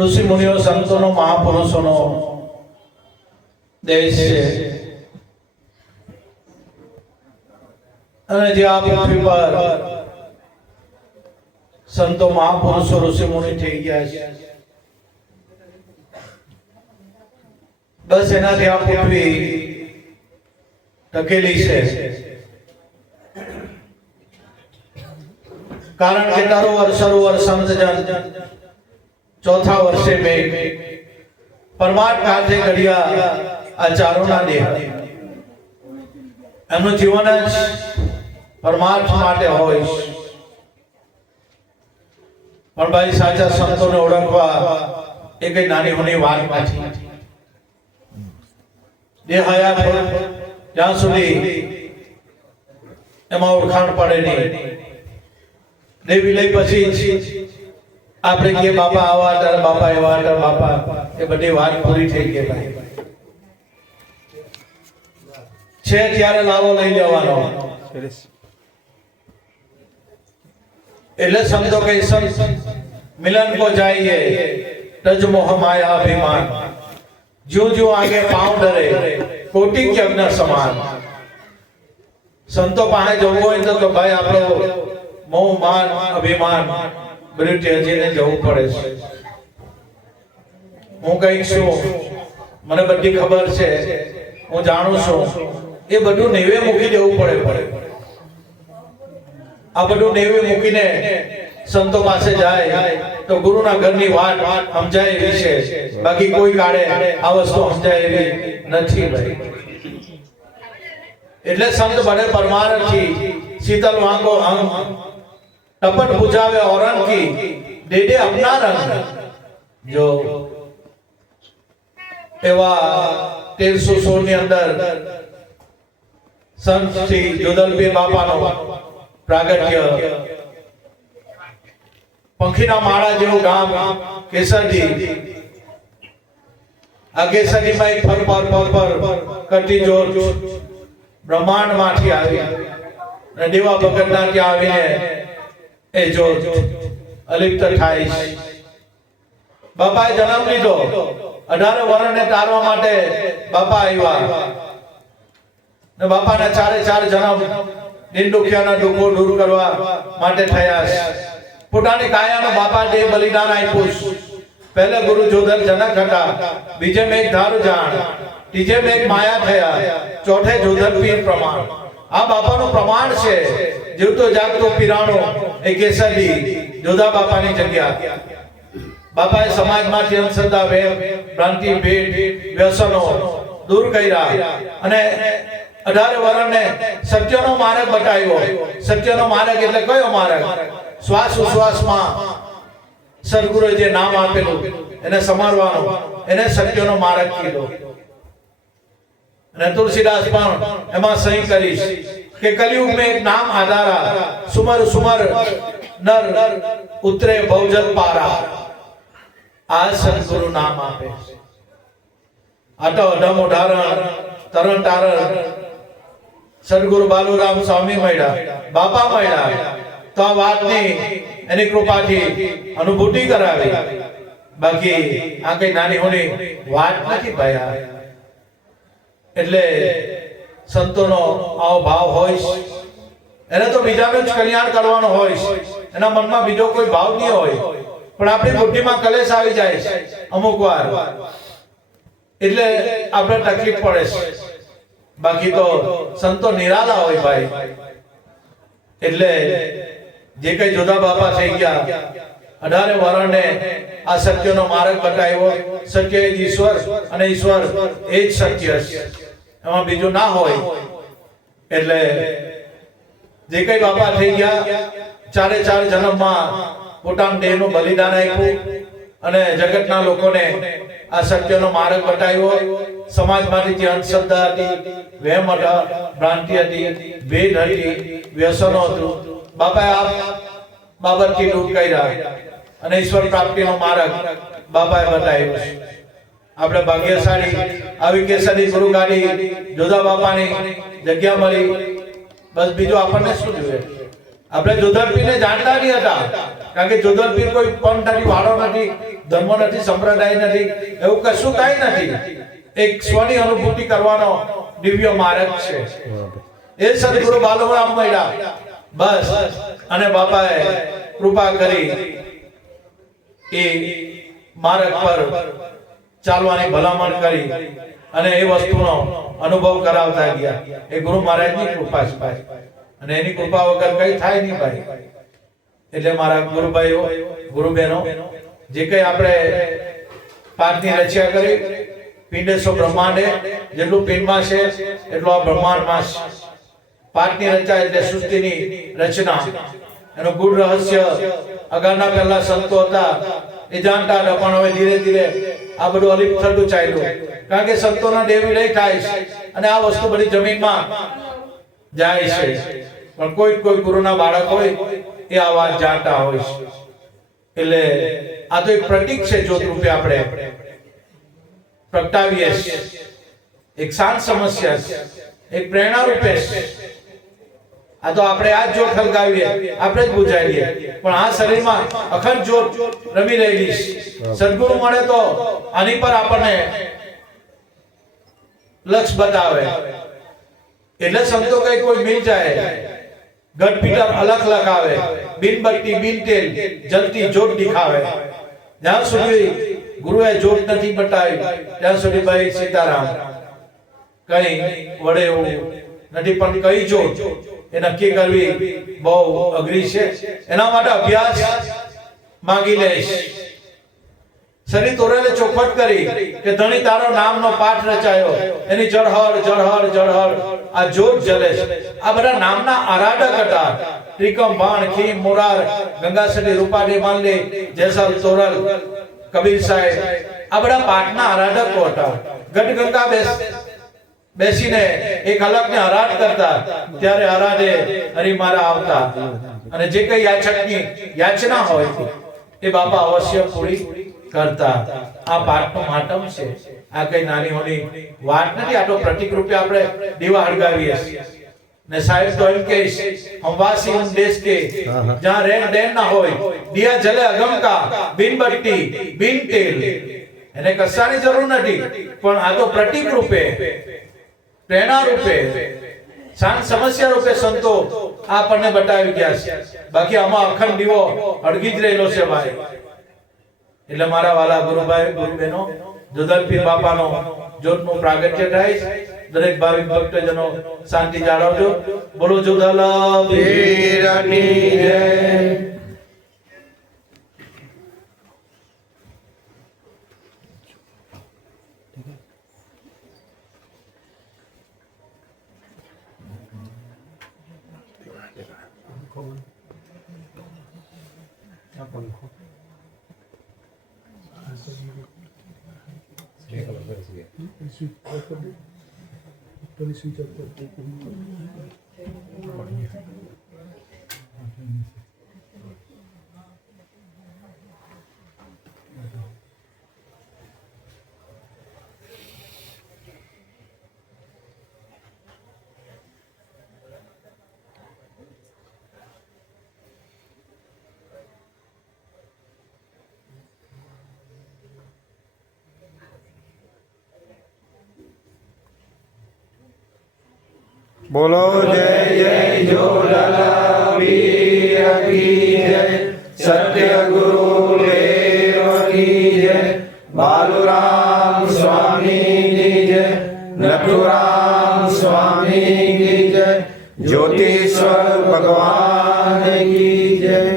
ઋષિ મુનિઓ સંતોનો મહાપુરુષોનો દેશ છે અને જે આ પૃથ્વી પર સંતો મહાપુરુષો ઋષિ મુનિ થઈ ગયા છે, બસ એનાથી આ પૃથ્વી ટકેલી છે। કારણ કે સરોવર સંત જન ચોથા વર્ષે મેં પરમાર્થ કાંઠે ઘડિયા આ ચારોના દેહ એમનું જીવન જ પરમાર્થ માટે હોય। પણ ભાઈ સાચા સંતોને ઓળખવા એ કઈ નાની હોની વાત નથી। દેહ હયાત હોય જ્યાં સુધી એમાં ઓળખાણ પડે નહીં। દેવી લઈ પછી આપણે કે બાપા આવા હતા, બાપા એવા હતા, બાપા એ બધી વાત પૂરી થઈ ગઈ ભાઈ। છે ત્યારે લાવો લઈ લેવાનો। એટલે સમજો કે સંત मिलन को जाइए तज मोह माया अभिमान, ज्यों ज्यों आगे पांव डरे कोटि के अग्न समान। संतो पाहे जवुं होय तो भाई आपणो मोह मान अभिमान બધું ત્યજીને જવું પડે છે। હું કંઈક છું, મને બધી ખબર છે, હું જાણું છું, એ બધું નેવે મૂકી દેવું પડે। આ બધું નેવે મૂકીને સંતો પાસે જાય તો ગુરુના ઘરની વાત સમજાય એવી છે, બાકી કોઈ કાળે આ વસ્તુ સમજાય એવી નથી ભાઈ। એટલે સંત બડે પરમારથી शीतल वांगो अंग टपट बुझावे औरन की दे दे अपना रंग। जो एवा 1316 ની અંદર સંત શ્રી જોદલપીર બાપાનો પ્રાગટ્ય પંખીના માળા જેવું ગામ કેસરડી। આ કેસરડીમાં એક ફર કરતી જોર બ્રહ્માંડ માંથી આવી અને દેવા ભગતના ત્યાં આવીને એ જો અલિપ્ત થાય છે। બાપાએ જન્મ લીધો, 18 વર્ષને તારવા માટે બાપા આવ્યા ને બાપાના ચારે ચાર જન્મ દિન દુખિયાના દુઃખો દૂર કરવા માટે થયા છે। પોતાની કાયાનો બાપા દે બલિદાન આપ્યું। પહેલે ગુરુ જોધર જનક હતા, બીજે મેઘ ધાર જાણ, ત્રીજે મેઘ માયા થયા, ચોથે જોધર પીર પ્રમાણ। આ બાપાનું પ્રમાણ છે। જીવતો જાગતો પીરાણો એ કેસરી જોધા બાપાની જગ્યા। બાપાએ સમાજમાંથી અંધશ્રદ્ધા, વેર, ભ્રાંતિ, ભેદ, વ્યસનો દૂર કર્યા અને 18 વર્ષને સત્યનો માર્ગ બતાવ્યો। સત્યનો માર્ગ એટલે કયો માર્ગ? શ્વાસ ઉશ્વાસમાં સદગુરુએ જે નામ આપેલું એને સમારવાનો, એને સત્યનો માર્ગ કીધો। અને તુલસીદાસ પણ એમાં સહી કરીશ કે કલયુગ में एक नाम आधारा, सुमर सुमर नर उतरे बहुजन पारा। आ सदगुरु नाम आपे। आटो अडम उदाहरण तरण तारण सदगुरु बालूराम स्वामी मळ्या, बापा मळ्या तो आ वातनी एनी कृपाथी अनुभूति करावी। बाकी आ कई नानी होनी वात नथी भाई। એટલે સંતોનો આવો ભાવ હોય, એને તો બીજાનું જ કલ્યાણ કરવાનો હોય, એના મનમાં બીજો કોઈ ભાવ નહીં હોય। પણ આપણી બુદ્ધિમાં કલેશ આવી જાય છે અમુક વાર, એટલે આપણે તકલીફ પડે છે। બાકી તો સંતો નિરાલા હોય ભાઈ। એટલે જે કઈ જોધા બાપા થઈ ગયા, 18 વર્ષને આ સત્યનો માર્ગ બતાવ્યો। સત્ય એ ઈશ્વર અને ઈશ્વર એ જ સત્ય છે, એમાં બીજું ના હોય। એટલે જે કઈ બાપા થઈ ગયા, ચારે ચાર જન્મમાં પોતાના દેહનું બલિદાન આપ્યું અને જગતના લોકોને આ સત્યનો માર્ગ બતાવ્યો। સમાજમાંથી જે અંધશ્રદ્ધા હતી, વહેમ હતા, ભ્રાંતિ હતી, ભેદ હતી, વ્યસનો હતું, બાપાએ આ બાબતથી દૂર કર્યા અને ઈશ્વર પ્રાપ્તિનો માર્ગ બાપાએ બતાવ્યો છે। આપણે ભાગ્યશાળી આવી કેસરી ગુરુ ગાડી જોધા બાપાની જગ્યા મળી, બસ બીજું આપણને શું જોઈએ? આપણે જોધરપીરને જાણતા નહીં હતા, કારણ કે જોધરપીર કોઈ પંથ નથી, વાળો નથી, ધર્મ નથી, સંપ્રદાય નથી, એવું કશું કાંઈ નથી. એક સ્વની અનુભૂતિ કરવાનો દિવ્ય માર્ગ છે. એ સદગુરુ બાલુરામ મળ્યા બસ, અને બાપાએ કૃપા કરી એ માર્ગ પર ચાલવાની ભલામણ કરી અને એ વસ્તુનો અનુભવ કરાવતા ગયા. એ ગુરુ મહારાજની કૃપા છે ભાઈ, અને એની કૃપા વગર કઈ થાય નહીં ભાઈ. એટલે મારા ગુરુભાઈઓ, ગુરુબહેનો, જે કઈ આપણે પાઠની રચના કરી, પિંડેશ્વર બ્રહ્માંડે, જેટલું પિંડમાં છે એટલું આ બ્રહ્માંડમાં છે. પાઠની રચના એટલે સૃષ્ટિની રચના, એનું ગુઢ રહસ્ય અગાના પહેલા સંતો હતા એ જાણતા હતા, પણ હવે ધીરે ધીરે આ બધું અલિપ્ત થતું ચાલ્યું, કારણ કે સંતોના દેહ વિલય થાય છે અને આ વસ્તુ બધી જમીનમાં જાય છે. પણ કોઈ ગુરુના બાળક હોય એ આ વાત જાણતા હોય છે. એટલે આ તો એક પ્રતીક છે, જ્યોત રૂપે આપણે પ્રગટાવીએ છીએ. એક શાંત સમસ્યા છે, એક પ્રેરણા રૂપે છે. આ તો આપણે આ જ્યોત હલગાવીએ, આપણે જ બુજાવીએ, પણ આ શરીરમાં અખંડ જ્યોત રમી રહેલી છે. સદગુરુ મળે તો આની પર આપણને લક્ષ બતાવે. એટલે સંતો કઈ કોઈ મિલ જાય, ગઢ પીટર અલગ લખાવે, બિન બત્તી બિન તેલ જલતી જ્યોત દિખાવે. જ્યાં સુધી ગુરુએ જ્યોત નથી બતાવી ત્યાં સુધી ભાઈ સીતારામ કઈ વડે એવું નથી. પણ કઈ જ્યોત એ નક્કી કરવી બહુ અઘરી છે. એના માટે અભ્યાસ માંગી લઈશ. શનિ તોરેલે ચોખવટ કરી કે ધણી તારો નામનો પાઠ રચાયો, એની જળહળ જળહળ જળહળ આ જ્યોત જલે છે. આ બધા નામના આરાધક હતા. ત્રિકમ ભાણ ખીમ મોરાર ગંગાસરી રૂપાડી માલની જેસલ તોરલ કબીર સાહેબ, આ બધા પાઠના આરાધકો હતા. ગઢ ગંગા બેસીને એક અલગને આરાધ કરતા, ત્યારે આરાધે હરિ મારા આવતા, અને જે કઈ યાચકની યાચના હોય એ બાપા અવશ્ય પૂરી કરતા. આ પાઠનો માતમ છે. આ કઈ નાની હોની વાત નથી. આ તો પ્રતીક રૂપે આપણે દીવા હળગાવીએ છીએ. ને સાહેબ તો એમ કે હમવાસી ઉન દેશ કે જ્યાં રેન દેન ના હોય, દિયા જલે અગમ કા બિન બત્તી બિન તેલ. એને કશાની જરૂર નથી, પણ આ તો પ્રતીક રૂપે, પ્રેરણા રૂપે, શાંત સમસ્યા રૂપે સંતો આપણને બતાવી ગયા છે. બાકી આમાં અખંડ દીવો અડગી જ રહેલો છે ભાઈ. એટલે મારા વાલા ગુરુભાઈ, ગુરુબહેનો, જોધલપીર બાપાનો જ્યોતનું પ્રાગટ્ય થાય. દરેક ભાવિક ભક્તજનો શાંતિ જાળવજો. બોલો જોધલપીરની જય. बोलो जय जय जोलावीर की जय, सत्य गुरुदेव की जय, बालूराम स्वामी की जय, नथुराम स्वामी की जय, ज्योतिश्वर भगवान की जय.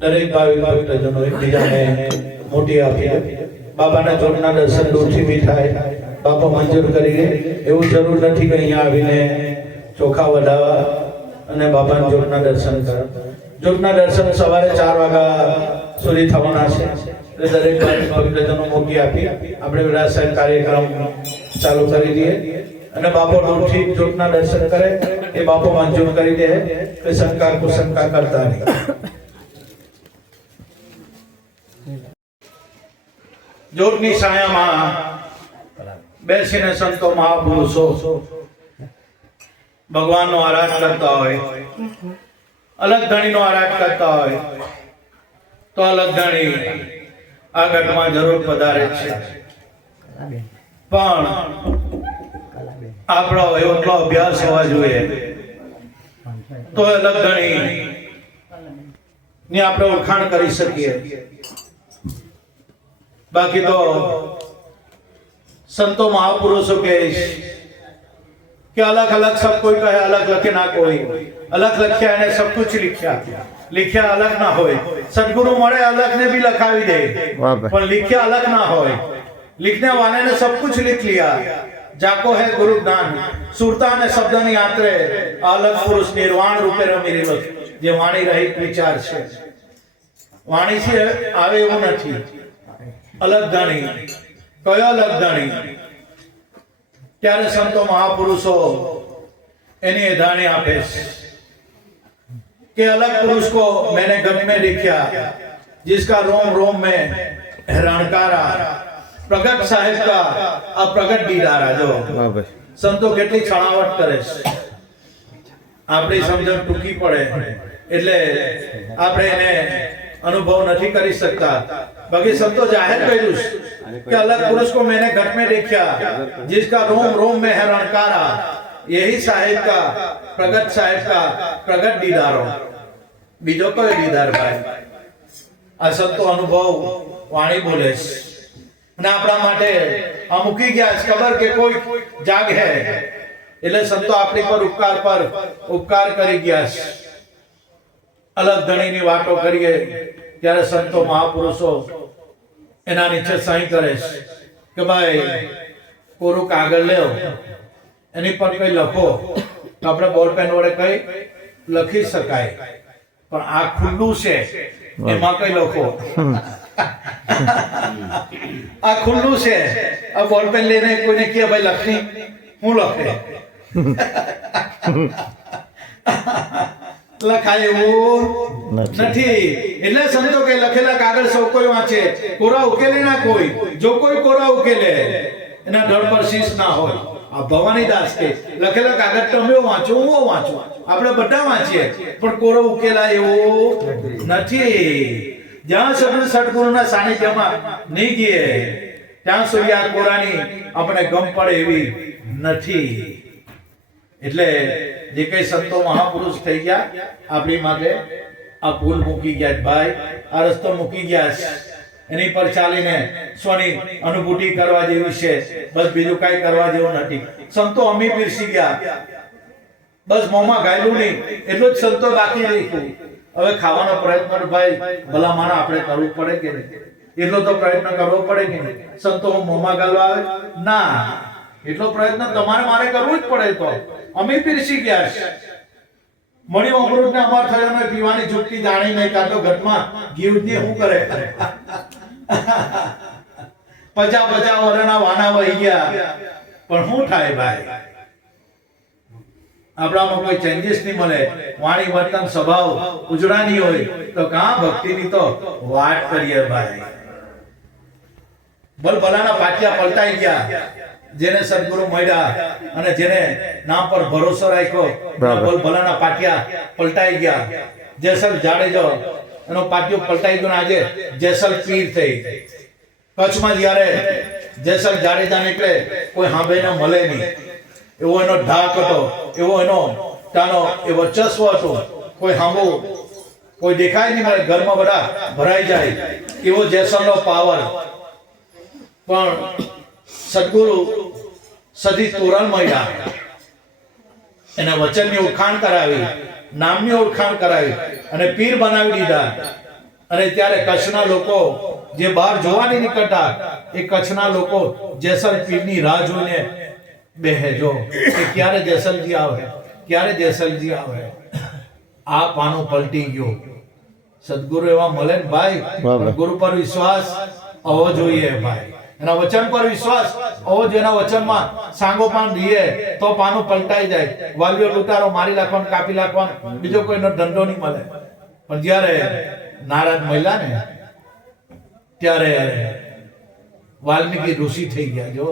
દરેક ભાવિ ભક્તજનો એકબીજાને મોટી આપી બાબાના જોડના દર્શન દૂરથી બી થાય. બાપા મંજૂર કરી દે એવું જરૂર નથી કે અહીંયા આવીને ચોખા વધાવા અને બાબાના જોડના દર્શન કરો. જોડના દર્શન સવારે 4 વાગ્યા સુધી થવાના છે. એટલે દરેક ભાવિ ભક્તજનો મોટી આપી આપણે વિરાસત કાર્યક્રમ ચાલુ કરી દઈએ અને બાપો દૂરથી જોડના દર્શન કરે એ બાપો મંજૂર કરી દે કે શંકા કુશંકા કરતા નહીં. જોતની છાયામાં બેસીને સંતો મહાપુરુષો ભગવાનનો આરાધ કરતા હોય, અલગ ધણીનો આરાધ કરતા હોય તો અલગ ધણી આ ઘટમાં જરૂર પધારે છે. પણ આપણો એટલો અભ્યાસ હોવા જોઈએ તો અલગ ધણી ની આપણે ઓળખાણ કરી શકીએ. बाकी तो संतो महापुरुषों के अलग अलग सब कोई कहे अलग लखे ना कोई अलग लख्या ने सब कुछ लिख्या अलग ना होय. सदगुरु मरे अलग ने भी लखावी दे पर लिख्या अलग ना होय. लिखने वाले ने सब कुछ लिख लिया. जाको है गुरु ज्ञान सुरता ने शब्द ની આત્રે અલગ પુરુષ નિર્વાણ રૂપે રમી રહેલો જે વાણી રહિત વિચાર છે. વાણી છે આવે એવું નથી. अलग धणी कयो अलग धणी त्यारे संतो महापुरुषो एनी धाणी आपे कि अलग पुरुष को मैंने घर में देखा जिसका रोम रोम में हैरानकारा प्रगट साहेब का अप्रगट दीदारा. जो संतो કેટલી છણાવટ કરે છે આપણી સમજણ ટૂંકી પડે એટલે આપણે એને अनुभव नहीं कर सकता. बाकी संतो जाहिर કર્યું कि अलग पुरुष को मैंने घर में देखा जिसका रोम रोम में है रणकारा. यही साहेब का प्रगट साहेब का प्रगट दीदार हो. बीजो कोई दीदार भाई आ संतो अनुभव वाणी बोले અને આપણા માટે આ મૂકી ગયા ખબર કે કોઈ જાગ હે એટલે સંતો આપણી પર ઉપકાર કરી ગયા. अलग धણીની વાતો કરીએ ત્યારે સંતો મહાપુરુષો એના નીચે સહી કરે કે ભાઈ કોરું કાગળ લેવો એની પર કઈ લખો તો આપણે બોલ પેન વડે કઈ લખી શકાય પણ આ ખુલ્લું છે એમાં કઈ લખો. આ ખુલ્લું છે આ બોલ પેન લઈને કોઈને કહે ભાઈ લખની હું લખે લખાય એવું નથી. એટલે સમજો કે લખેલા કાગળ સૌ કોઈ વાંચે કોરા ઉકેલે ના કોઈ. જો કોઈ કોરા ઉકેલે એના ધડ પર શીશ ના હોય. આ ભવાનીદાસ કે લખેલા કાગળ તમે વાંચો હું વાંચું આપણે બધા વાંચીએ પણ કોરો ઉકેલા એવું નથી. જ્યાં સુધી સદગુરુના સાનિધ્યમાં નહીં ગયે ત્યાં સુધી આ કોરાની આપણે ગમ પડે એવી નથી. એટલે જે કઈ સંતો મહાપુરુષ થઈ ગયા આપણી માટે આ ભૂલ મૂકી ગયા ભાઈ આ રસ્તો મૂકી ગયા એની પર ચાલીને સ્વની અનુભૂતિ કરવા જેવી છે. બસ બીજું કાંઈ કરવા જેવું નથી. સંતો અમી પીરસી ગયા બસ મોંમાં ગાયલું નહીં એટલું જ સંતો બાકી રાખ્યું. હવે ખાવાનો પ્રયત્ન ભાઈ ભલા માણા આપણે કરવું પડે કે નહીં? એટલો તો પ્રયત્ન કરવો પડે કે નહીં? સંતો મોંમાં ગાલવા આવે ના એટલો પ્રયત્ન તમારે મારે કરવો જ પડે. તો અમે પીરસી ગયા છે મણી અમૃત ને અમાર થયો ને પીવાની જુક્તિ જાણી નહીં કાઢો ઘટમાં ઘી ઉજની શું કરે 50 વર્ષના વાના વહી ગયા પણ શું થાય ભાઈ? આપણામાં કોઈ ચેન્જીસ નહીં મળે. વાણી વર્તન સ્વભાવ ઉજળા નહીં હોય તો કાં ભક્તિની તો વાત કરીએ ભાઈ. બલબલાના પાટિયા પલટાઈ ગયા જેને સદગુરુ મળ્યા અને જેને નામ પર ભરોસો રાખ્યો બલબલાના પાટિયા પલટાઈ ગયા. જેસલ જાડેજો એનો પાટિયો પલટાઈ ગયો. આજે જેસલ પીર થઈ. કચ્છમાં જ્યારે જેસલ જાડેજા નીકળે કોઈ સાંભળીને મળે નહીં એવો એનો ઢાક હતો, એવો એનો ત્યાંનો એ વર્ચસ્વ હતો. કોઈ સાંભળવું કોઈ દેખાય નહીં મળે, ઘરમાં બધા ભરાઈ જાય એવો જેસલનો પાવર. પણ સદગુરુ સદી તોરણ મળ્યા, એના વચનની ઓળખાણ કરાવી, નામની ઓળખાણ કરાવી અને પીર બનાવી દીધા. અને ત્યારે કચ્છના લોકો જે બહાર જોવા નહીં નીકળતા, એ કચ્છના લોકો જેસલ પીરની રાહ જોઈને બેહે જો કે ક્યારે જેસલજી આવે, ક્યારે જેસલજી આવે. આ પાનું પલટી ગયો. સદગુરુ એવા મળે ને ભાઈ, ગુરુ પર વિશ્વાસ હોવો જોઈએ ભાઈ, એના વચન પર વિશ્વાસ હોવો જોઈએ. એના વચનમાં સાંગો પાન દીએ તો પાનું પલટાઈ જાય. વાલીઓ લૂંટારો મારી નાખવાનું, કાપી નાખવાનું, બીજો કોઈનો ધંધો નહીં મળે. પણ જ્યારે નારાજ મહિલા ને ત્યારે વાલ્મીકી ઋષિ થઈ ગયા. જો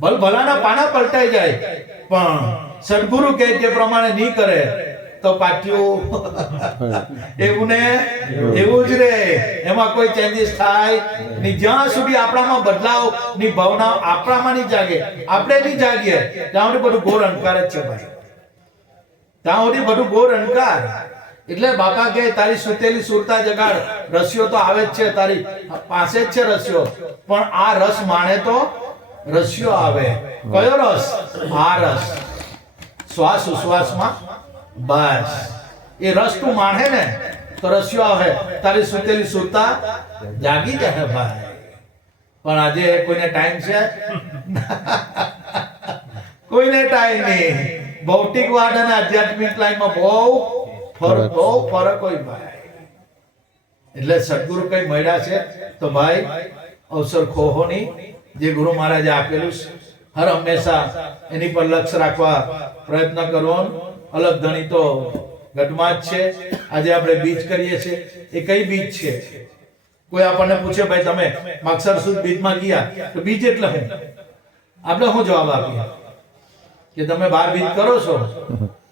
ભલ ભલાના પાના પલટાઈ જાય, પણ સદગુરુ કહે તે પ્રમાણે નહીં કરે તો પાટિયું એવું ને એવું જ રે. એમાં કોઈ ચેન્જીસ થાય નહીં. જ્યાં સુધી આપણામાં બદલાવ ની ભાવના આપણામાં નહીં જાગે, આપણે નહીં જાગીએ, ત્યાં સુધી બધું ઘોર અંધકાર જ છે ભાઈ. ત્યાં સુધી બધું ઘોર અંધકાર. એટલે બાપા કહે તારી સુતેલી સુરતા જગાડ. રસ્યો તો આવે જ છે, તારી પાસે જ છે રસ્યો, પણ આ રસ માણે તો રસ્યો આવે. કયો રસ? આ રસ શ્વાસ ઉશ્વાસમાં. બસ એ રસ તું માણે ને તો રસ્યો આવે, તારી સુતેલી સુરતા જાગી જાય ભાઈ. પણ આજે કોઈને ટાઈમ છે? કોઈને ટાઈમ નહીં. ભૌતિકવાદ અને આધ્યાત્મિક લાઈનમાં બહુ ફરક હોય ભાઈ. એટલે સદગુરુ કઈ મળ્યા છે તો ભાઈ અવસર ખોહો નહીં. જે ગુરુ મહારાજે આપેલું હર હંમેશા એની પર લક્ષ્ય રાખવા પ્રયત્ન કરવો. અલગ ધણી તો ઘટમાં જ છે. આજે આપણે બીજ કરીએ છીએ, એ કઈ બીજ છે? કોઈ આપણને પૂછે ભાઈ તમે માગસર સુદ બીજમાં ગયા તો બીજ એટલે શું? આપણે શું જવાબ આપીએ કે તમે 12 બીજ કરો છો,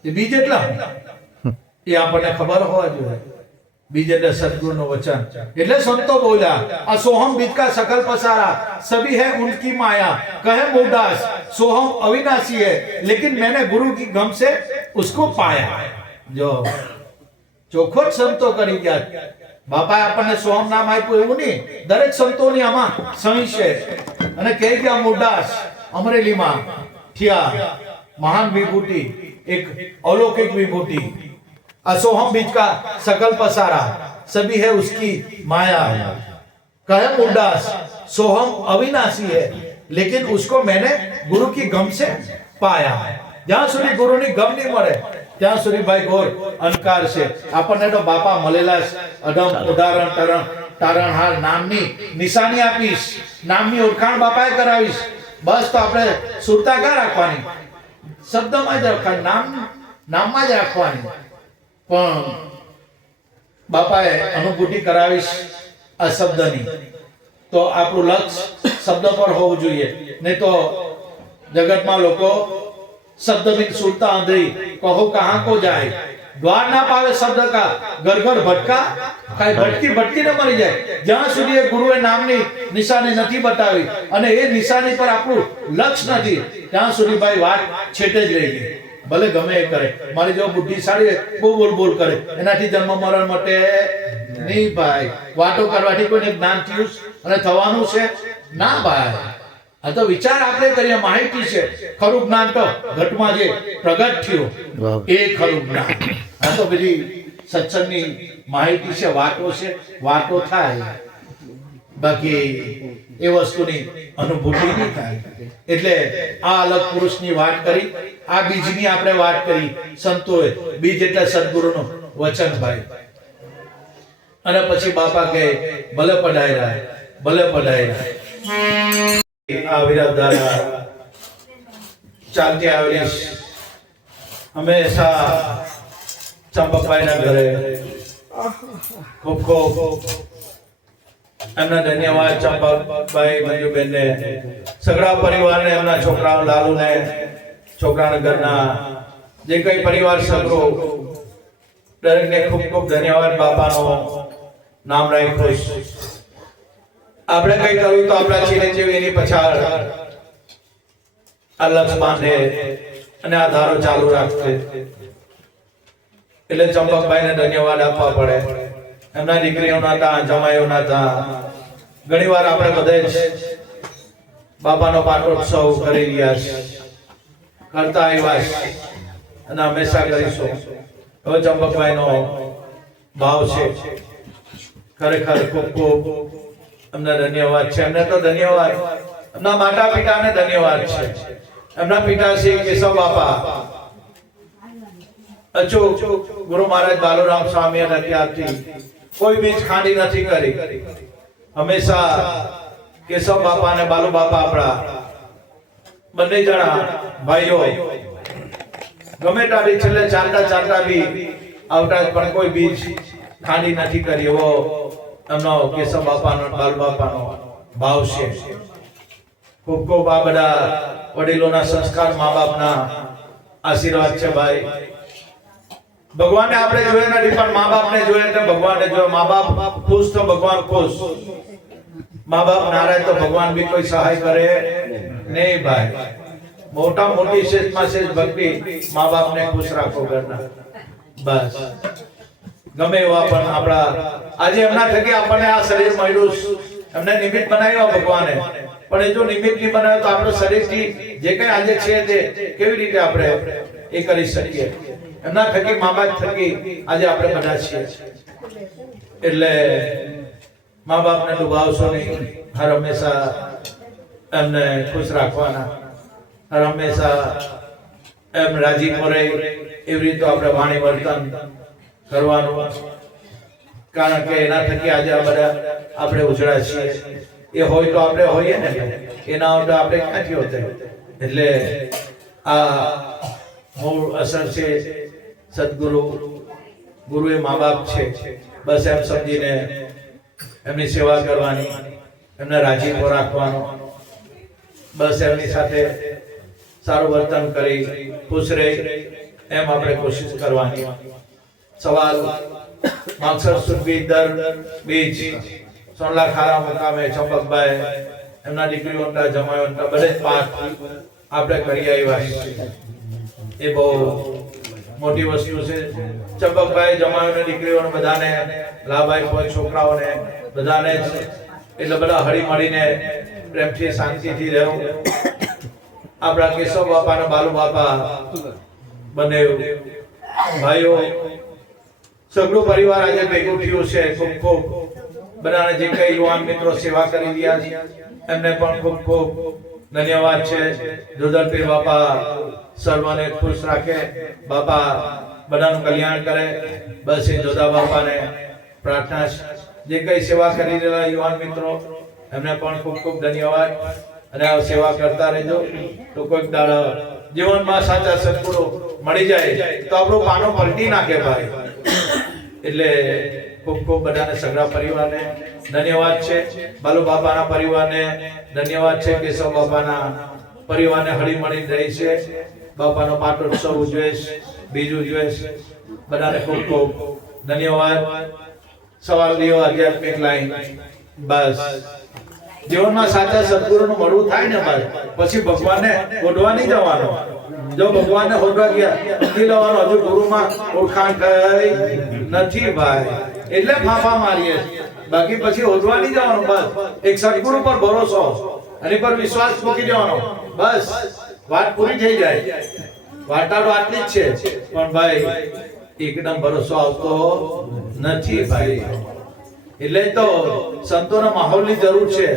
એ બીજ એટલે શું? એ આપણને ખબર હોવા જોઈએ. बीज એટલે सदगुरु वचन એટલે संतो बोला आ सोहम बीज का सकल पसारा सभी है उनकी माया कहे मूढ़दास सोहम अविनाशी है लेकिन मैंने गुरु की गम से उसको पाया। जो ચોખોટ સંતો કરી ગયા બાપાએ આપણને સોહમ નામ આપ્યું એવું નહીં, દરેક સંતોની આમાં સહી છે. અને કહી ગયા મૂઢદાસ અમરેલીમાં થયા મહાન વિભૂતિ, એક अलौकिक विभूति। असोहम बीज का सकल पसारा सभी है उसकी माया कहे मूढ़दास सोहम अविनाशी है लेकिन उसको मैंने गुरु की गम से पाया। જ્યાં સુધી ગુરુની ગમ નહીં મળે ત્યાં સુધી ભાઈ ઘોર અંધકાર છે. આપણને તો બાપા મળેલા અડમ ઉદાહરણ તારણહાર નામની નિશાની આપીશ, નામની ઓળખાણ બાપાએ કરાવીશ. બસ તો આપણે સુરતા ક્યાં રાખવાની? શબ્દમાં જ રાખવાની, નામમાં જ રાખવાની. પણ બાપાએ અનુભૂતિ કરાવીશ આ શબ્દની, તો આપણું લક્ષ્ય શબ્દ પર હોવું જોઈએ. નહીં તો જગતમાં લોકો शब्द बिन सुनता अंधेरी कहो कहां को जाए, द्वार ना पावे शब्द का घर घर भटका कई भटकी भटकी न मरी जाए। જ્યાં સુધી એ ગુરુએ નામની નિશાની નથી બતાવી અને એ નિશાની પર આપણું લક્ષ્ય નથી ત્યાં સુધી ભાઈ વાત છેટે જ રહી ગઈ. ભલે ગમે એ કરે, મારી જો બુદ્ધિશાળી બહુ બોલ બોલ કરે એનાથી જન્મ મરણ મટે નહીં ભાઈ. વાતો કરવાથી કોઈને જ્ઞાન થયું અને થવાનું છે ના ભાઈ. આ તો વિચાર આપણે કરીએ, માહિતી છે. ખરું જ્ઞાન તો ઘટમાં જે પ્રગટ થયું એ ખરું જ્ઞાન. આ તો બધી સત્સંગની માહિતી છે, વાતો છે, વાતો થાય, બાકી એ વસ્તુની અનુભૂતિ નહીં થાય. એટલે આ અલગ પુરુષની વાત કરી, આ બીજની આપણે વાત કરી. સંતોએ બીજ એટલે સદગુરુનું વચન ભાઈ. અને પછી બાપા કહે ભલે પઢાયરા ભલે પઢાયરા. આ વિરાવધારા ચાલતી આવેલી હંમેશા ચંપાભાઈના ઘરે ખૂબ ખૂબ એમના ધન્યવાદ. ચંપાભાઈ મંજુબેનને, સગડા પરિવારને, એમના છોકરાઓ લાલુને, છોકરાના ઘરના જે કઈ પરિવાર સગરો દરેકને ખૂબ ખૂબ ધન્યવાદ. બાપાનો નામ રાખ્યું. આપણે કઈ કર્યું તો આપણા ચિરંજીવી એની પછાડ આ લક્ષ બાંધે અને આ ધારો ચાલુ રાખશે. એટલે ચંપકભાઈને ધન્યવાદ આપવા પડે. એમના દીકરીઓના ત્યાં, જમાઈઓના ત્યાં ઘણીવાર આપણે બધે જ બાપાનો પાટોત્સવ કરી રહ્યા છે, કરતા આવ્યા છે અને હંમેશા કરીશું. હવે ચંપકભાઈનો ભાવ છે, ખરેખર ખૂબ ખૂબ એમને ધન્યવાદ છે. એમને તો ધન્યવાદ, એમના માતા પિતાને ધન્યવાદ છે. એમના પિતાશ્રી કેશવ બાપા અચૂક ગુરુ મહારાજ બાલુરામ સ્વામી અને ત્યારથી કોઈ બીજ ખાંડી નથી કરી. હંમેશા કેશવ બાપા અને બાલુ બાપા આપણા બંને જણા ભાઈઓ ગમે તારી છેલ્લે ચાલતા ચાલતા બી આવતા પણ કોઈ બીજ ખાંડી નથી કરી. એવો એમનો કેશવ બાપાનો બાલુ બાપાનો ભાવ છે. ખૂબ ખૂબ આ બધા વડીલોના સંસ્કાર, મા બાપના આશીર્વાદ છે ભાઈ. ભગવાનને આપણે જોઈએ નથી પણ મા બાપને જોઈએ એટલે ભગવાનને જોઈએ. મા બાપ ખુશ તો ભગવાન ખુશ, મા બાપ નારાજ તો ભગવાન બી કોઈ સહાય કરે નહીં ભાઈ. મોટા મોટી શેષમાં શેષ ભક્તિ મા બાપને ખુશ રાખો ઘરના. બસ ગમે એવા પણ આપણા આજે એમના થકી આપણને આ શરીર મળ્યું, એમને નિમિત્ત બનાવ્યો ભગવાને. પણ એ જો નિમિત્ત નહીં બનાવે તો આપણું શરીરથી જે કઈ આજે છે તે કેવી રીતે આપણે એ કરી શકીએ? એમના થકી, મા બાપ થકી આજે આપણે બધા છીએ. એટલે મા બાપને ડુબાવશો નહીં, હર હંમેશા એમને ખુશ રાખવાના, હર હંમેશા એમ રાજીપો રહે એવી રીતે આપણે વાણી વર્તન કરવાનું. કારણ કે એના થકી આજે આ બધા આપણે ઉજળા છીએ. એ હોય તો આપણે હોઈએ ને, એના હોય તો આપણે ક્યાંથી હોતે? એટલે આ મૂળ અસર છે સદગુરુ. ગુરુ એ મા બાપ છે. બસ એમ સમજીને એમની સેવા કરવાની, એમને રાજીપો રાખવાનો, બસ એમની સાથે સારું વર્તન કરી ખુશ રહે એમ આપણે કોશિશ કરવાની. સવાલ માગસર સુદ બીજ સોનલા ખારા મુકામે ચંપકભાઈ એમના દીકરીઓના જમાઈઓના બધે જ પાઠ આપણે કરી આવ્યા છીએ. એ બહુ મોટી વસ્તુ છે. ચંપકભાઈ જમાઈઓને દીકરીઓને બધાને લાભાઈ કોઈ છોકરાઓને બધાને એટલે બધા હળી મળીને પ્રેમથી શાંતિથી રહેવું. આપણા કેશવ બાપા અને બાલુ બાપા બંને ભાઈઓ સગળું પરિવાર આજે ભેગું થયું છે. ખૂબ ખૂબ બધાને જે કઈ યુવાન મિત્રો સેવા કરી રહ્યા છે એમને પણ ખૂબ ખૂબ ધન્યવાદ છે. જોધરપીર બાપા સર્વને ખુશ રાખે, બાપા બધાનું કલ્યાણ કરે. બસ એ જોધા બાપાને પ્રાર્થના છે. જે કઈ સેવા કરી રહેલા યુવાન મિત્રો એમને પણ ખૂબ ખૂબ ધન્યવાદ. અને આ સેવા કરતા રહેજો તો કોઈક દાડો જીવનમાં સાચા સદગુરુ મળી જાય તો આપણું પાનું પલટી નાખે ભાઈ. એટલે ખૂબ ખૂબ બધાને સગડા પરિવારને ધન્યવાદ છે. બાલુ બાપાના પરિવારને ધન્યવાદ છે. કેશવ બાપાના પરિવારને હળી મળી રહી છે. બાપાનો પાટોત્સવ ઉજવે છે, બીજું ઉજવે છે. બધાને ખૂબ ખૂબ ધન્યવાદ. સવાલ લ્યો આધ્યાત્મિક લાઈન. બસ જીવનમાં સાચા સદગુરુનું મળવું થાય ને ભાઈ, પછી ભગવાનને શોધવા નહીં જવાનો. જો ભગવાનને શોધવા ગયા નથી લેવાનો, હજુ ગુરુમાં ઓળખાણ થઈ નથી ભાઈ, એટલે ફાંફા મારીએ. બાકી પછી શોધવા નહીં જવાનું. બસ એક સદગુરુ પર ભરોસો, એની પર વિશ્વાસ મૂકી દેવાનો. બસ વાત પૂરી થઈ જાય. વાર્તા તો આટલી જ છે પણ ભાઈ એકદમ ભરોસો આવતો નથી ભાઈ. એટલે તો સંતોના માહોલની જરૂર છે.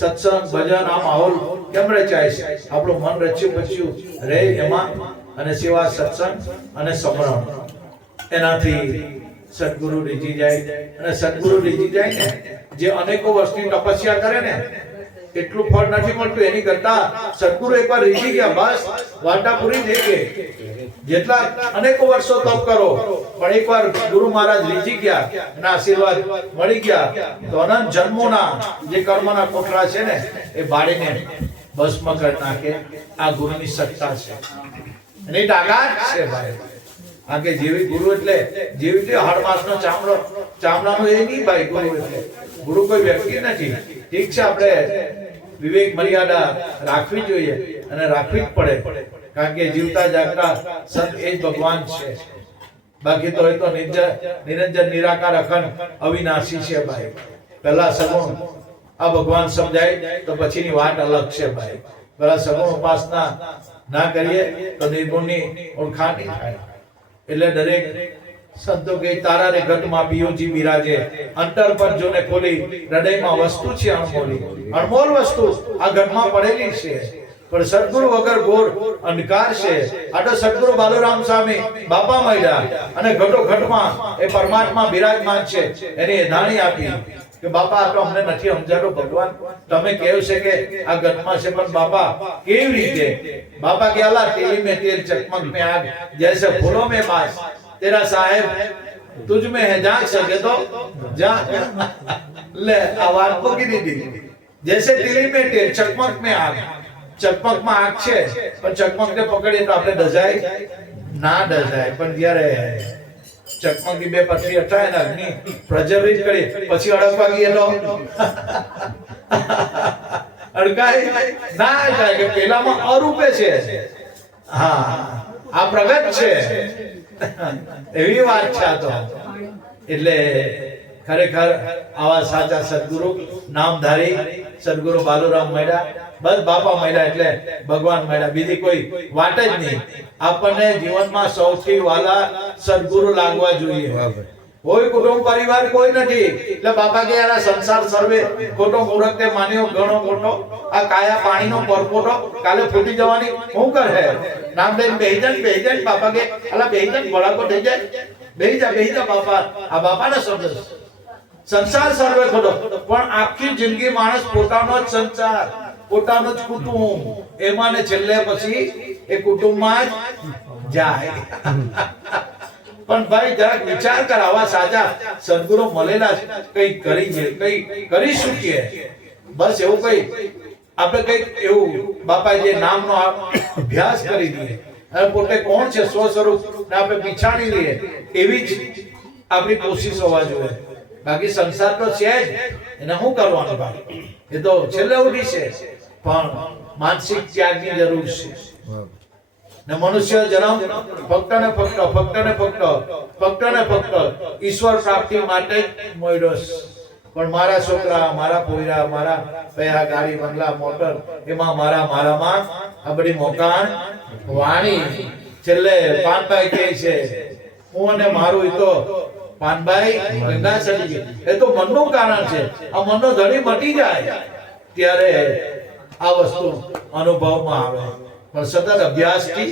સત્સંગ ભજન આ માહોલ કેમ રચાય છે? આપણું મન રચ્યું પચ્યું રહે એમાં, અને સેવા સત્સંગ અને સમરણ, એનાથી સદગુરુ રીઝી જાય. અને સદગુરુ રીઝી જાય ને, જે અનેકો વર્ષની તપસ્યા કરે ને એટલું ફળ નથી મળતું. એની કરતા સદગુરુ એકવાર રીઝી ગયા બસ વાર્તા પૂરી થઈ ગઈ. જેટલા અનેકો વર્ષો તપ કરો પણ એકવાર ગુરુ મહારાજ રીઝી ગયા અને આશીર્વાદ મળી ગયા તો અનંત જન્મોના જે કર્મના કોઠરા છે ને એ બાળીને ભસ્મ કરી નાખે. આ ગુરુની સત્તા છે, એની તાકાત છે ભાઈ. આ કે જેવી ગુરુ એટલે જેવી રીતે હળમાસનો ચામડાનો એ નહીં ભાઈ. ગુરુ એટલે ગુરુ કોઈ વ્યક્તિ નથી. ઠીક છે, આપણે વિવેક મર્યાદા રાખવી જોઈએ અને રાખવી જ પડે. કારણ કે જીવતા જાગતા સંત એ જ ભગવાન છે. બાકી તો એ તો નિરંજન નિરાકાર અખંડ અવિનાશી છે ભાઈ. પહેલા સગુણ આ ભગવાન સમજાય તો પછીની વાત અલગ છે ભાઈ. પહેલા સગુણ ઉપાસના ના કરીએ તો નિર્ગુણની ઓળખાણ નહીં થાય. એટલે દરેક સંતો કે તારા રે ઘટમાં પિયુજી બિરાજે, અંતર પર જોને ખોલી હૃદયમાં વસ્તુ છે અણમોલી. અણમોલ વસ્તુ આ ઘટમાં પડેલી છે, પણ સદગુરુ વગર ઘોર અંધકાર છે. આ તો સદગુરુ બાલુરામ સ્વામી બાપા મળ્યા અને ઘટો ઘટમાં એ પરમાત્મા બિરાજમાન છે. એની એધાણી આપી કે બાપા આ તો અમને નથી સમજાતો ભગવાન, તમે કહ્યું છે કે આ ઘટમાં છે, પણ બાપા કેવી રીતે? બાપા કે અલા તેલી में तेल चकमक में आग जैसे फूलों में बास तेरा साहेब तुझ में है जाग सके तो जा. ले आवाज को की दी जैसे तेली में तेल चकमक में आग. ચકમક માં આગ છે, પણ ચકમક ને પકડીએ તો આપણે ડજાય ના ડજાય. પણ જ્યારે ચકમક ની બે પથરી હટાય ને અગ્નિ પ્રજ્વલિત કરી પછી અડકવા ગઈએ તો અડકાય ના જાય કે પેલામાં અરૂપે છે. હા આ પ્રગટ છે એવી વાત છે. આ તો એટલે ખરેખર આવા સાચા સદગુરુ નામધારી સદગુરુ બાલુરામ મળ્યા, બસ બાપા મળ્યા એટલે ભગવાન મળ્યા, બીજી કોઈ વાત જ નહીં. આપણને જીવનમાં સૌથી વાલા સદગુરુ લાગવા જોઈએ. કોઈ કુટુંબ પરિવાર કોઈ નથી. એટલે બાપા કે યાર સંસાર સર્વે ખોટો મૂર્ખ તે માન્યો ઘણો મોટો, આ કાયા પાણીનો પરપોટો કાલે ફૂટી જવાની શું કરે? નામ લઈને બેહીજન બાપા કે અલા બેહીજન ભડાકો થઈ જાય, બેહી જા બાપા. આ બાપાના શબ્દ. સંસાર સર્વે ખોટો, પણ આખી જિંદગી માણસ પોતાનો જ સંસાર, પોતાનું જ કુટુંબ, એમાં ને છેલ્લે પછી એ કુટુંબમાં જ જાય. પણ ભાઈ જરાક વિચાર કર, આવા સાચા સદગુરુ મળેલા કઈ કરી શકીએ. બસ એવું કઈ આપણે કઈક એવું બાપા જે નામનો અભ્યાસ કરી દઈએ અને પોતે કોણ છે સ્વ સ્વરૂપ ને આપણે પીછાડી લઈએ, એવી જ આપણી કોશિશ હોવા જોઈએ. બાકી સંસાર તો છે જ, એને શું કરવાનું ભાઈ? એ તો છેલ્લે ઉઠી છે, પણ માનસિક ત્યાગની જરૂર છે. ને મનુષ્ય જન્મ ફક્ત ને ફક્ત ઈશ્વર પ્રાપ્તિ માટે જ મળ્યો છે. પણ મારા છોકરા, મારા પોયરા, મારા પૈસા, ગાડી, બંગલા, મોટર, એમાં મારામાં આ બધી મોકાણ વાણી. છેલ્લે પાનભાઈ કહે છે હું અને મારું, એ તો પાનભાઈ ગંગા ચડી ગઈ. એ તો મનનું કારણ છે. આ મનનો ધણી મટી જાય ત્યારે આ વસ્તુ અનુભવમાં આવે. પણ સતત અભ્યાસથી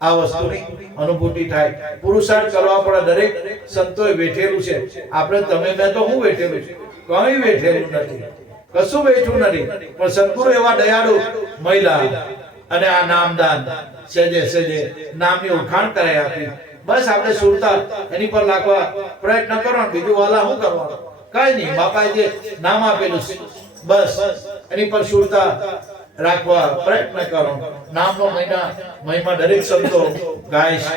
આ વસ્તુની અનુભૂતિ થાય. પુરુષાર્થ કરવા પડે. દરેક સંતોએ વેઠેલું છે. આપણે તમે મેં તો હું વેઠેલું છે? કઈ વેઠેલું નથી, કશું વેઠું નથી. પણ સદગુરુ એવા દયાળુ મહિલા અને આ નામદાન સેજે નામની ઉખાણ કરાય આપી. બસ આપણે સુરતા એની પર લાગવા પ્રયત્ન કરો. બીજું વાલા શું કરવાનું? કઈ નહીં. બાપાએ જે નામ આપેલું છે બસ એની પર સુરતા રાખવા પ્રયત્ન કરો. નામનો મહિમા દરેક સંતો ગાય છે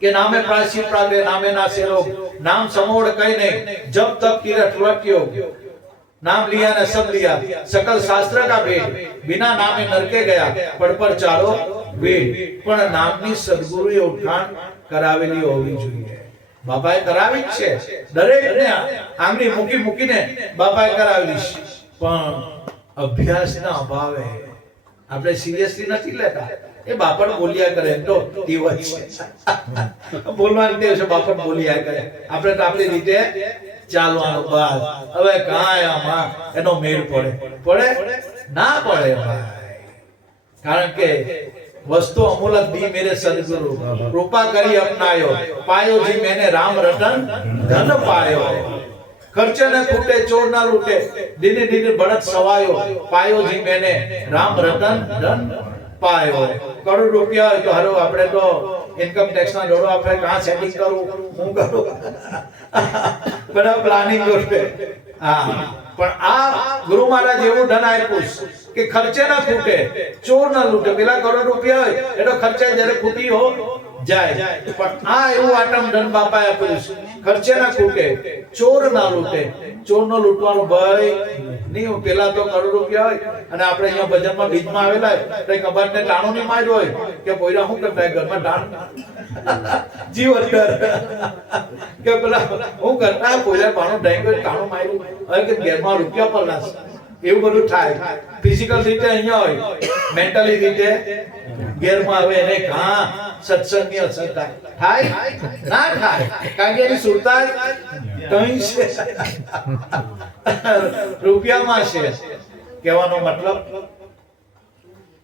કે નામે પ્રાચી પ્રાગે નામે ના સેલો, નામ સમોડ કઈ નહીં, જબ તક તીરથ લટ્યો, नाम लिया न सब लिया, सकल शास्त्र का भेद, बिना नामे नरके गया, पड़ पर चालो वेद. પણ નામની સદગુરુએ ઉઠાણ કરાવેલી હોવી જોઈએ. બાપાએ કરાવી જ છે. દરેકને આંગળી મૂકીને બાપાએ કરાવેલી છે. પણ અભ્યાસના અભાવે આપણે સિરિયસલી નથી લેતા. એ બાપડ બોલ્યા કરે તો ટીવત છે, બોલવાની ટેવ છે. બાપડ બોલ્યા કરે, આપણે તો આપણી રીતે ચાલવાનું. બસ હવે કાંઈ આમાં એનો મેળ પડે ના પડે ભાઈ. કારણ કે વસ્તુ અમૂલક દી મેરે સદગુરુ, કૃપા કરી અપનાયો, પાયો જી મેને રામ રતન ધન પાયો. ખર્ચે ન ખૂટે ચોર ન લૂટે, દિને દિને બળદ સવાયો, પાયો જી મેને રામ રતન ધન પાયો. કરોડ રૂપિયા હોય તો હારું આપણે તો ઇન્કમ ટેક્સ ના જોડો આપણે કાં સેટિંગ કરવું, હું કરું બધા પ્લાનિંગ કરશે. હા, પણ આ ગુરુ મહારાજ એવું ધન આપ્યું કે ખર્ચે ના ખૂટે, ચોર ના લૂટે. પેલા કરોડ રૂપિયા હોય એ તો ખર્ચાય, જ્યારે ખૂટી હો જાય. પણ આ એવું આટમ ધન બાપાએ આપ્યું છે. ખર્ચે ના ખૂટે, ચોર ના લૂટે. ચોરનો લૂંટવાનો ભય નહીં. પેલા તો કરોડ રૂપિયા હોય અને આપણે અહીંયા બજારમાં બીજમાં આવેલા હોય તો કબાટને ટાણું નહીં માર્યો હોય કે પોયરા શું કરતા ઘરમાં ટાણ જીવ અંદર કે પેલા હું કરતા પોયરા પાણું ટાણું માર્યું હવે કે ઘરમાં રૂપિયા પર લાશ. એવું બધું થાય. ફિઝિકલ રીતે અહીંયા હોય, મેન્ટલી રીતે ઘેરમાં આવે એને ઘા સત્સંગની અસર થાય ના થાય, કારણ કે એની સુરતા કઈ છે રૂપિયામાં છે. કહેવાનો મતલબ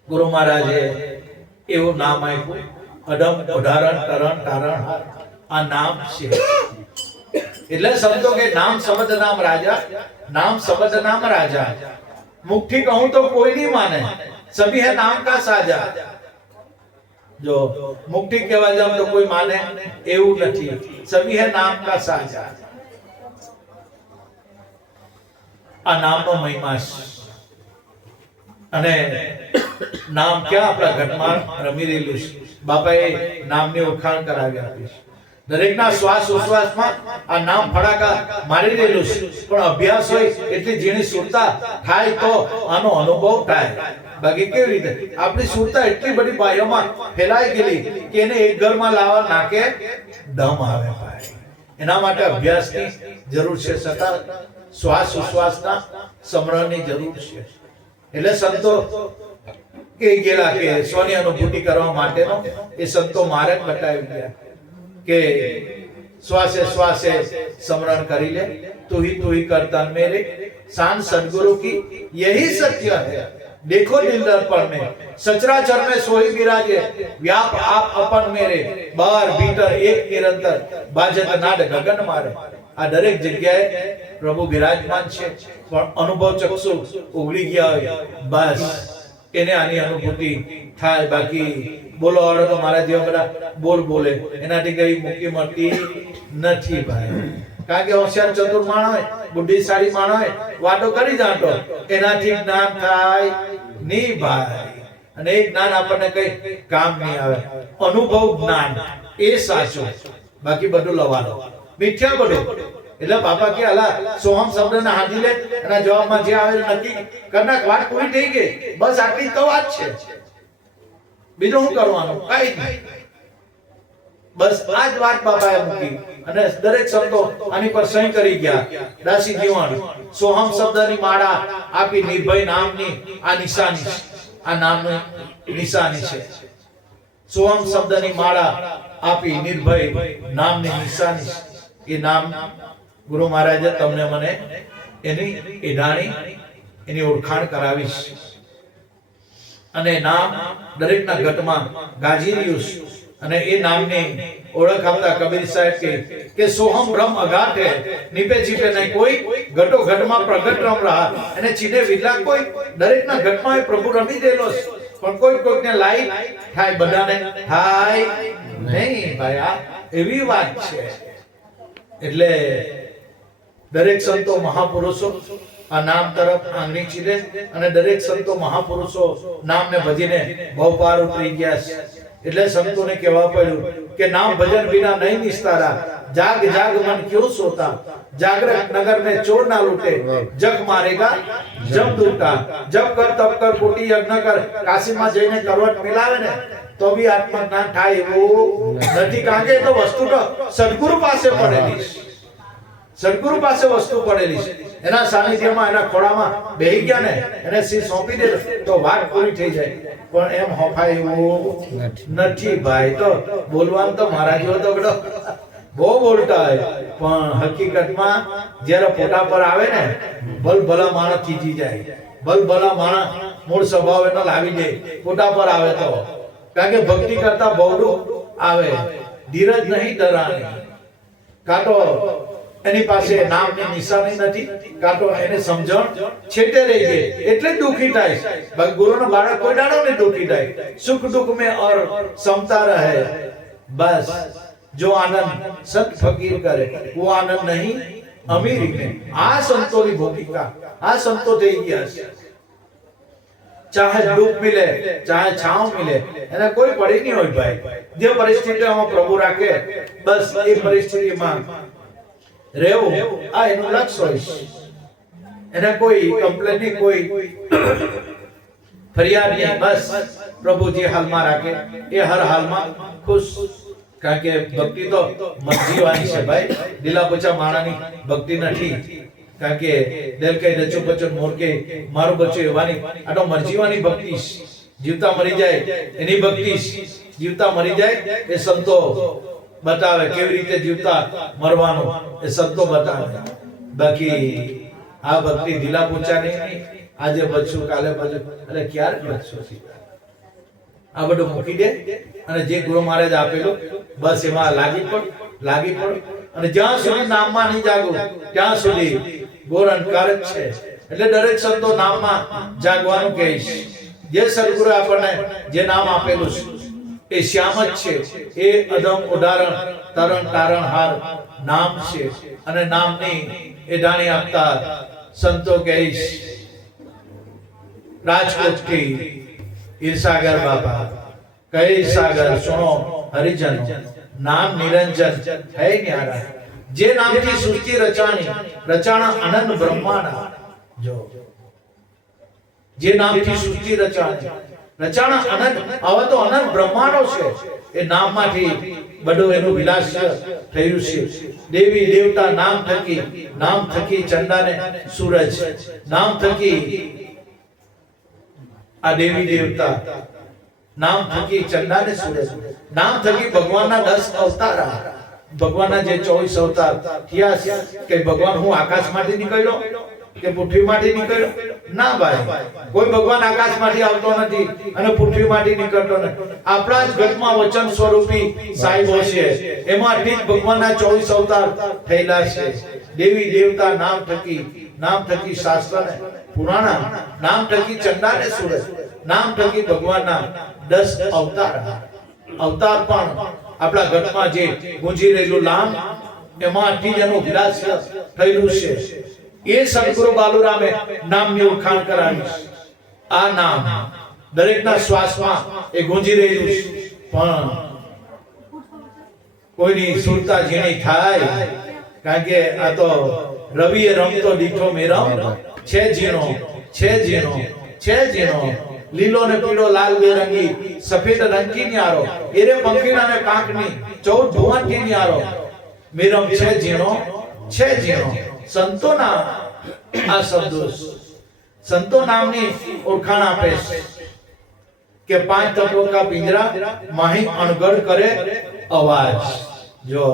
ગુરુ મહારાજે એવું નામ આપ્યું, અડમ ઉદાહરણ તરણ તારણ. આ નામ છે. એટલે સમજો કે નામ શબ્દ નામ રાજા, नाम शब्द नाम राजा. मुक्ति कहूं तो कोई नहीं माने, सभी है नाम का साजा. जो मुक्ति कहवा जाम तो कोई माने એવું નથી, सभी है नाम का साजा. આ નામનો મહિમા છે. અને નામ ક્યાં આપણા ઘટમાં રમી રહેલું છે. બાપાએ નામની ઓળખાણ કરાવી આપી છે. દરેકના શ્વાસ ઉશ્વાસમાં આ નામ ફડાકા મારી રહેલું છે. પણ અભ્યાસ હોય એટલી ઝીણી સુરતા થાય તો આનો અનુભવ થાય. બાકી કેવી રીતે આપણી સુરતા એટલી બધી બાહ્યમાં ફેલાઈ ગયેલી કે એને એક ઘરમાં લાવવા નાકે દમ આવે ભાઈ. એના માટે અભ્યાસની જરૂર છે, છતાં શ્વાસ ઉશ્વાસના સમરણની જરૂર છે. એટલે સંતો કે ગયેલા કે સ્વની અનુભૂતિ કરવા માટેનો એ સંતો માર્ગ બતાવી ગયા કે શ્વાસે શ્વાસે स्मरण करी ले, तू ही करता मेरे, शान सदगुरु की यही सत्य है. देखो दिल दर्पण में सचराचर में सोई विराजे, व्याप आप अपन मेरे, बार भीतर एक निरंतर बाजत नाद गगन मारे. આ દરેક જગ્યાએ પ્રભુ બિરાજમાન છે. પણ અનુભવ ચક્ષુ ઉગડી ગયા હોય બસ એને આની અનુભૂતિ થાય. બાકી બોલો આવડે તો મારા જેવા બધા બોલ બોલે એનાથી કઈ મુક્તિ મળતી નથી ભાઈ. કારણ કે હોશિયાર ચતુર માણસ હોય, બુદ્ધિશાળી માણસ હોય, વાતો કરી જાણતો એનાથી જ્ઞાન થાય નહીં ભાઈ. અને એ જ્ઞાન આપણને કઈ કામ નહીં આવે. અનુભવ જ્ઞાન એ સાચું, બાકી બધું લવાનો મિથ્યા બધું. એટલે બાપા કે અલા સોહમ શબ્દને હાજી લે અને જવાબમાં જે આવે નક્કી કરના વાત પૂરી થઈ ગઈ. બસ આટલી તો વાત છે, બીજું શું કરવાનું કઈ નહીં. બસ આ જ વાત બાપાએ મૂકી અને દરેક શબ્દો આની પર સહી કરી ગયા. દાસી જીવન સોહમ શબ્દની માળા આપી નિર્ભય નામની આ નિશાની છે. આ નામની નિશાની છે. સોહમ શબ્દની માળા આપી નિર્ભય નામની નિશાની છે. એ નામ ગુરુ મહારાજે તમને મને એની એડાણી એની ઓળખાણ કરાવી છે. અને નામ દરેકના ઘટમાં ગાજી રહ્યું છે. અને એ નામની ઓળખ આપતા કબીર સાહેબ કે સોહમ બ્રહ્મ અઘાટ હે, નીપે છીપે નહીં કોઈ, ઘટો ઘટમાં પ્રગટ રમ રહા. અને ચીને વિલા કોઈ, દરેકના ઘટમાં પ્રભુ રમી દેલો છે. પણ કોઈ કોઈને લાઈ થાય, બધાને થાય નહીં ભાઈ. આ એવી વાત છે. એટલે દરેક સંતો મહાપુરુષો આ નામ તરફ આંગળી ચીરે અને દરેક સંતો મહાપુરુષો નામને ભજીને બહુ પાર ઉતરી ગયા છે. એટલે સંતોને કહેવા પડ્યું કે નામ ભજન વિના નહીં નિસ્તારા, જાગ જાગ મન ક્यों सोता, जागृत नगर में चोर ना लूटे, जग मारेगा जब दूटा, जब कर तब कर कोटि यज्ञ कर. કાશીમાં જઈને કરવટ મિલાવે ને તો બી આત્મજ્ઞાન થાય એવું નથી. કારણ કે તો વસ્તુ તો સદગુરુ પાસે પડેલી છે. સદગુરુ પાસે વસ્તુ પડેલી છે. એના સાનિધ્યમાં એના ખોળામાં બેહી ગયા ને એને શીશ સોંપી દે તો વાત પૂરી થઈ જાય. પણ એમ હોફાય એવું નથી ભાઈ. તો બોલવાનું તો મારા જેવો તો બધો બહુ બોલતા હોય, પણ હકીકતમાં જ્યારે ફોટા પર આવે ને ભલભલા માણસ ખીજી જાય. ભલભલા માણસ મૂળ સ્વભાવ એનો લાવી દે ફોટા પર આવે તો. કારણ કે ભક્તિ કરતા બહુડું આવે, ધીરજ નહીં ડરાણી. કાં તો એની પાસે નામની નિશાની નથી, કાં તો એને સમજણ છેટે રહી ગઈ એટલે દુખી થાય. ગુરુનો બાળક કોઈ દાડો નહીં દુખી થાય. સુખ દુઃખ में और समता रहे, बस जो आनंद सत फकीर करे वो आनंद नहीं अमीरी में. આ સંતોની ભૂમિકા, આ સંતો થઈ ગયા છે. ચાહે દુઃખ મિલે ચાહે છાંવ મિલે એને કોઈ પડી નહીં હોય ભાઈ. જે પરિસ્થિતિમાં પ્રભુ રાખે બસ એ પરિસ્થિતિમાં રહેવું આ એનું લક્ષ્ય હોય. એને કોઈ કમ્પ્લેન નહીં, કોઈ ફરિયાદ નહીં. બસ પ્રભુ જે હાલમાં રાખે એ હર હાલમાં ખુશ. કારણ કે ભક્તિ તો મરજીવાની છે ભાઈ. લીલા પોચા માણાની ભક્તિ નથી. કારણ કે દિલ કે રચો પચો મોર કે મારું બચ્ચું એવાની આ તો મરજીવાની ભક્તિ છે. જીવતા મરી જાય એની ભક્તિ છે. જીવતા મરી જાય એ સંતો બતાવે કેવી રીતે જીવતા મરવાનું એ સંતો બતાવે. બાકી આ ભક્તિ ઢીલા પૂછાની આજે બચશું કાલે બચશું એટલે ક્યારે બચશું? આ બધું મૂકી દે અને જે ગુરુ મહારાજ આપેલું બસ એમાં લાગી પડ. અને જ્યાં સુધી નામમાં નહીં જાગું ત્યાં સુધી ઘોર અંધકાર જ છે. એટલે દરેક સંતો નામમાં જાગવાનું કહે છે. જે સદગુરુ આપણને જે નામ આપેલું છે એ શ્યામ જ છે. એ અધમ ઉદાહરણ તરણ તારણહાર નામ છે. અને નામની એ ડાણી આપતા સંતો કહે છે રાજકોટથી ઈર્ષાગર બાબા કહે સાગર સુનો હરિજન નામ નિરંજન હૈ ન્યારા. જે નામથી સૃષ્ટિ રચાણા અનંત બ્રહ્માંડ. જો જે નામથી સૃષ્ટિ રચાણા અનંત હવે તો અનંત બ્રહ્માંડો છે. એ નામમાંથી બધું એનું વિલાસ થયું છે. દેવી દેવતા નામ થકી ચંદાને સૂરજ નામ થકી આ દેવી દેવતા નામ થકી ચંદાને સૂરજ નામ થકી ભગવાનના 10 અવતાર. ભગવાનના જે 24 અવતાર થયા છે કે ભગવાન હું આકાશમાંથી નીકળ્યો કે પૃથ્વીમાંથી નીકળ્યો? ના ભાઈ, કોઈ ભગવાન આકાશમાંથી આવતો નથી અને પૃથ્વીમાંથી નીકળતો નથી. આપણા જ ઘટમાં વચન સ્વરૂપી સાહેબો છે. એમાંથી જ ભગવાનના 24 અવતાર થયેલા છે. દેવી દેવતા નામ થકી શાસ્ત્રને પુરાણા નામ થકી ચંદાને સૂરજ નામ થકી ભગવાનના 10 અવતાર પણ આપણા ઘટમાં જે ગુંજી રહેલું નામ એમાંથી જ એનું વિલાસ થયેલું છે. એ સદગુરુ બાલુરામે નામની ઓળખાણ કરાવી. આ નામ દરેકના શ્વાસમાં એ ગુંજી રહેલું છે. પણ કોઈની સુરતા ઝીણી થાય. કારણ કે આ તો રવિએ રમતો દીઠો મેરમ છે ઝીણો લીલો ને પીળો લાલ બેરંગી સફેદ રંગી ન્યારો એરે પંખીના ને પાંખની 14 ભુવનથી ન્યારો મેરમ છે ઝીણો. સંતોના આ શબ્દો સંતો નામની ઓળખાણ આપે છે કે 5 તત્વો કા પિંજરા માહી અણગડ કરે અવાજ. જો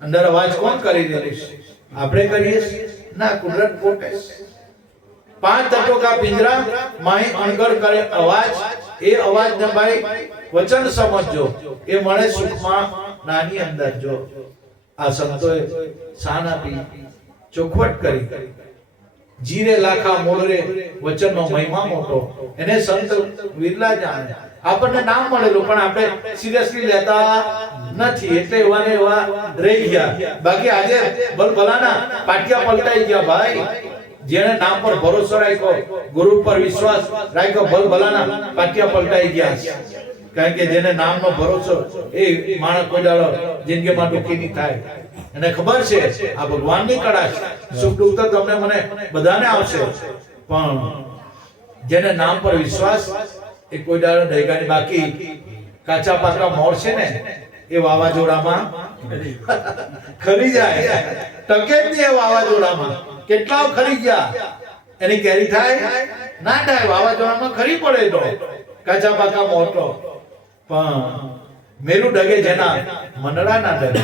અંદર અવાજ કોણ કરી રહ્યું છે? આપણે કરીએ ના, કુદરત પોતે. 5 તત્વો કા પિંજરા માહી અણગડ કરે અવાજ. એ અવાજ ને ભાઈ વચન સમજજો. એ મળે સુખમાં નાની અંદર. જો આ સંતોએ શાન આપી, ચોખવટ કરી. જીરે લાખા મોળરે વચનનો મહિમા મોટો. એને સંત વિરલા જાણે. આપણને નામ મળેલું પણ આપણે સિરિયસલી લેતા નથી. એટલે એવાને એવા રહી ગયા. બાકી આજે ભલભલાના પાટિયા પલટાઈ ગયા ભાઈ. જેને નામ પર ભરોસો રાખ્યો, ગુરુ પર વિશ્વાસ રાખ્યો, ભલભલાના પાટિયા પલટાઈ ગયા. કારણ કે જેને નામનો ભરોસો એ માણસ કોઈ દાડો જિંદગીમાં દુઃખી નહીં થાય. એને ખબર છે આ ભગવાનની કળા છે. સુખ દુઃખ તો તમને મને બધાને આવશે, પણ જેને નામ પર વિશ્વાસ એ કોઈ દાડો દહેગાની. બાકી કાચા પાકા મોર છે ને એ વાવાઝોડામાં ખરી જાય. ટકે જ નહીં એ વાવાઝોડામાં. કેટલાઓ ખરી ગયા, એની કેરી થાય ના થાય? વાવાઝોડામાં ખરી પડે તો કાચા પાકા મોર તો. પણ મેરું ડગે જેના મંડળા ના ડગે.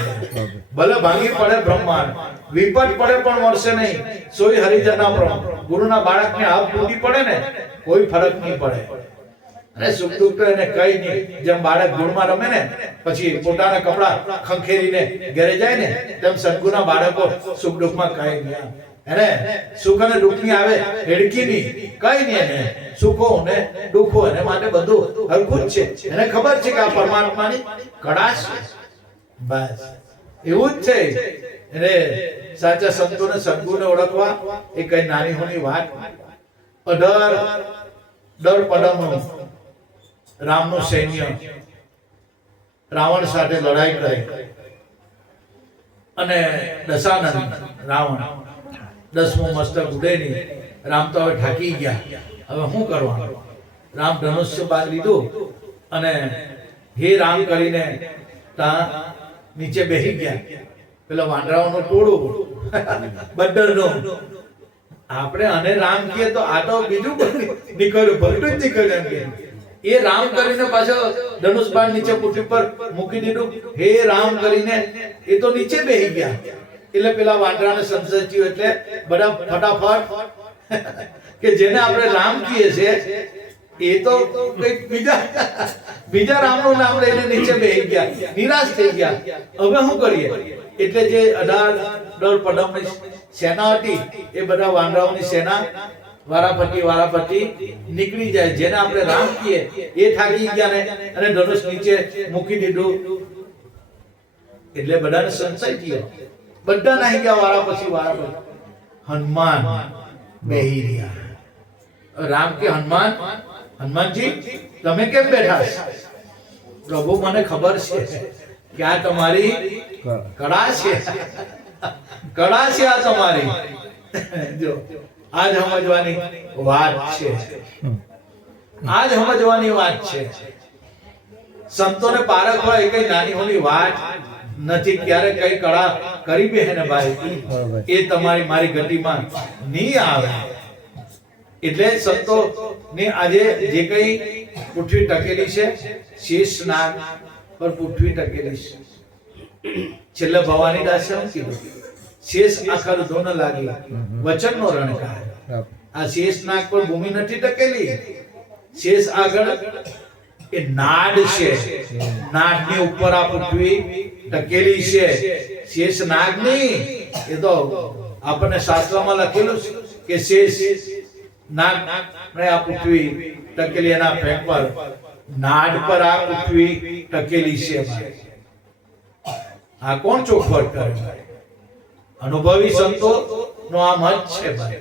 ભલે ભાંગી પડે બ્રહ્માંડ, વિપત પડે પણ મળશે નહીં. સોય હરિજનના પ્રમ. ગુરુના બાળકને હાથ તૂટી પડે ને કોઈ ફરક નહીં પડે. અને સુખ દુઃખ તો એને કઈ નહીં. જેમ બાળક ધૂળમાં રમે ને પછી પોતાના કપડા ખંખેરીને ઘરે જાય ને, તેમ સદગુરુના બાળકો સુખ દુઃખમાં કઈ નહીં. એને સુખ અને દુઃખ ની આવે હેડકી નહીં, કઈ નહીં. એને સુખો ને દુઃખો એને માટે બધું હરખું જ છે. એને ખબર છે કે આ પરમાત્માની કળા છે. બસ એવું જ છે. એટલે સાચા સંતોને સદગુરુને ઓળખવા એ કઈ નાની હોની વાત. 18 દર પડમનું રામનું સૈન્ય રાવણ સાથે લડાઈ કરે અને દશાનંદ રાવણ 10મું મસ્તક ઉડે નહીં. રામ તો હવે થાકી ગયા, હવે શું કરવાનું? રામ ધનુષ્ય બાદ લીધું અને હે રામ કરીને ત્યાં નીચે બેસી ગયા. પેલા વાંદરાઓનું ટોળું બંદરનું. આપણે અને રામ કહીએ તો આ તો બીજું નીકળ્યું, ભલતું જ નીકળ્યું એમ કે એ રામ કરીને પાછો ધનુષ બાણ નીચે પૃથ્વી પર મૂકી દીધું. હે રામ કરીને એ તો નીચે બેસી ગયા. એટલે પેલા વાંદરાને સંશય થયો એટલે બધા ફટાફટ કે જેને આપણે રામ કહીએ છે એ તો કંઈક બીજા રામનું નામ લઈને નીચે બેસી ગયા, નિરાશ થઈ ગયા. હવે શું કરીએ? એટલે જે 18 પડમની સેના હતી એ બધા વાંદરાઓની સેના વારાફરતી નીકળી જાય. જેને આપણે રામ કહીએ એ થાકી ગયા ને અને ધનુષ નીચે મૂકી દીધું. એટલે બધાને સંશય થયો, બધા નાહી ગયા વારા પછી. હનુમાન બેહી રહ્યા. રામ કે હનુમાનજી તમે કેમ બેઠા? પ્રભુ મને ખબર છે કે આ તમારી કળા છે, કળા છે આ તમારી. જો આજ સમજવાની વાત છે, આજ સમજવાની વાત છે. સંતોને પારખવા એ કઈ નાની મોટી વાત નથી. ક્યારે કઈ કળા કરી બે ને ભાઈ એ તમારી મારી ગતિમાં નહીં આવે. એટલે સંતો ને આજે જે કઈ પૃથ્વી ટકેલી છે, શેષ નાગ પર પૃથ્વી ટકેલી છે. છેલ્લે ભવાની દાસે શું કીધું? શેષ આખર ધોન લાગી વચનનો રણકાર. આ શેષ નાગ પર ભૂમિ નથી ટકેલી. શેષ આગળ એ નાડ છે, નાડની ઉપર આ પૃથ્વી ટકેલી છે. શેષ નાગ નહીં. એ તો આપણને શાસ્ત્રમાં લખેલું છે કે શેષ નાગ આ પૃથ્વી ટકેલી, એના પેટ પર નાડ પર આ પૃથ્વી ટકેલી છે. આ કોણ ચોખવટ કરે? અનુભવી સંતો નો આ મત છે ભાઈ.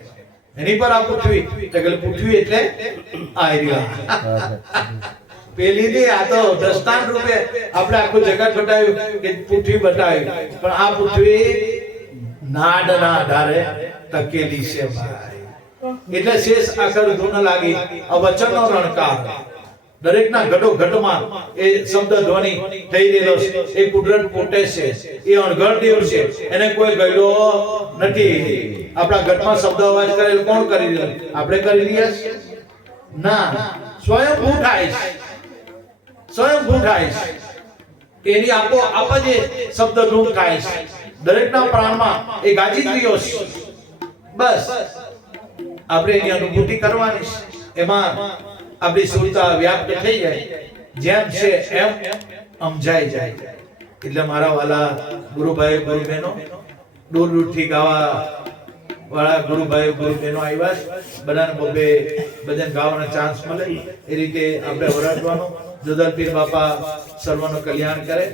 એની પર આ પૃથ્વી ટકેલી. પૃથ્વી એટલે પેલી ની આ તો દ્રષ્ટાંત રૂપે આપણે આખું જગત બતાવ્યું કે પૃથ્વી બતાવ્યું, પણ આ પૃથ્વી નાડના આધારે ટકેલી છે ભાઈ. એટલે શેષ આખર ધૂન લાગી વચનનો રણકાર. દરેકના ઘટો ઘટમાં એ શબ્દ ધ્વનિ થઈ રહેલો છે. એ કુદરત પોતે છે, એ અણઘડ દેવ છે, એને કોઈ ગયડો નથી. આપણા ઘટમાં શબ્દ અવાજ કરેલ કોણ કરી રહ્યું? આપણે કરી રહ્યા છીએ? ના, સ્વયંભૂ થાય છે, સ્વયંભૂ થાય છે. એની આપો આપ જ શબ્દ ધૂન થાય છે. દરેકના પ્રાણમાં એ ગાજી રહ્યો છે. બસ આપણે એની અનુભૂતિ કરવાની છે. એમાં આપણી સુરતા વ્યાપ્ત થઈ જાય, જેમ છે એમ સમજાઈ જાય. એટલે મારા વાલા ગુરુભાઈ ગુરુ બહેનો, દૂર દૂરથી ગાવા વાળા ગુરુભાઈ ગુરુ બહેનો આવ્યા છે. બધાને બબે ભજન ગાવાનો ચાન્સ મળે એ રીતે આપણે વરાડવાનું. જોધલ પીર બાપા સર્વનું કલ્યાણ કરે.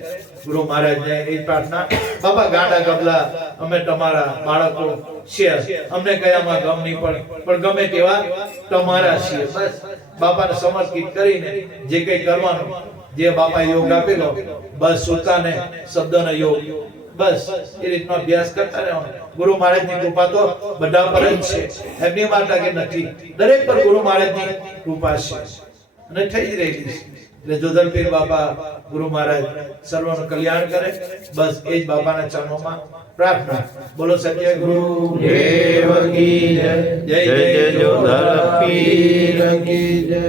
ગુરુ મહારાજને એ પ્રાર્થના. બાપા ગાંડા ગબલા અમે તમારા બાળકો છીએ, અમને કયામાં ગમ નહીં પણ ગમે તેવા તમારા છીએ. બસ બાપાને સમર્પિત કરીને જે કઈ કરવાનું, જે બાપા યોગ આપેલો, બસ સુતાને શબ્દનો યોગ, બસ એ રીતનો અભ્યાસ કરતા રહેવાનો. ગુરુ મહારાજની કૃપા તો બધા પર જ છે, એમની માતા કે નથી. દરેક પર ગુરુ મહારાજની કૃપા છે અને થઈ જ રહેલી છે. એટલે જોધલ પીર બાપા ગુરુ મહારાજ સર્વનું કલ્યાણ કરે. બસ એ જ બાપાના ચરણોમાં પ્રાર્થના. બોલો સત્ય ગુરુ દેવ કી જય. જય જય જય જોધલ પીર કી જય.